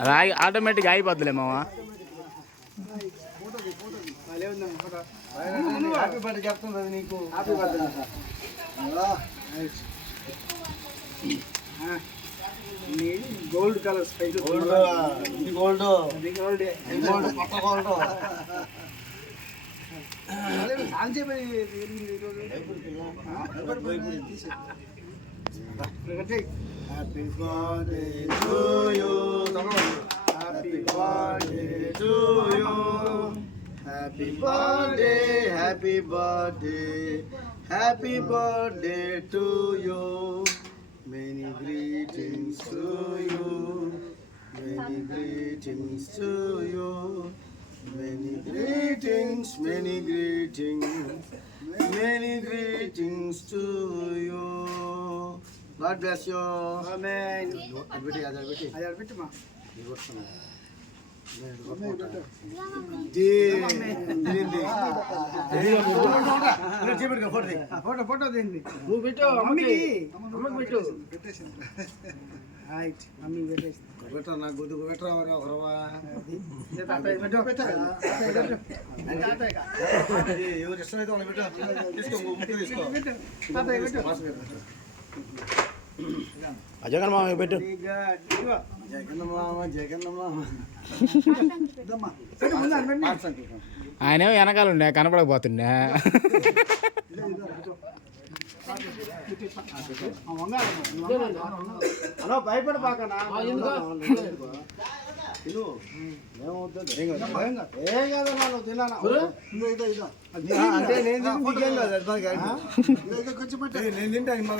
అది ఆటోమేటిక్ అయిపోద్దులే మామ. Happy birthday చెప్తుంది అది నీకు. Happy birthday gold colour spice. Gold gold gold పట్ట gold. Happy birthday to you. Happy birthday to you. Happy birthday happy birthday happy birthday to you. Many greetings to you. Many greetings to you. Many greetings, many greetings, many greetings to you. God bless you. Amen. Adviti ma. Photo తిండి నువ్వు పెట్టు. మమ్మీకి పెట్టు. Mummy పెట్టా. నాకు గుద్దు పెట్టరా ఒకరవా. ఎవరు ఇష్టమైతే వాళ్ళు పెట్టు. తీసుకో. జగన్ మామ పెట్టు. జగన్ మామ జగన్ మామ. ఆయనేమో వెనకాల ఉండే కనపడకపోతుండే. హలో భయపడపాకనా. ఏం కాదన్నా నువ్వు తిన్నానా. అంటే నేను తింటాను.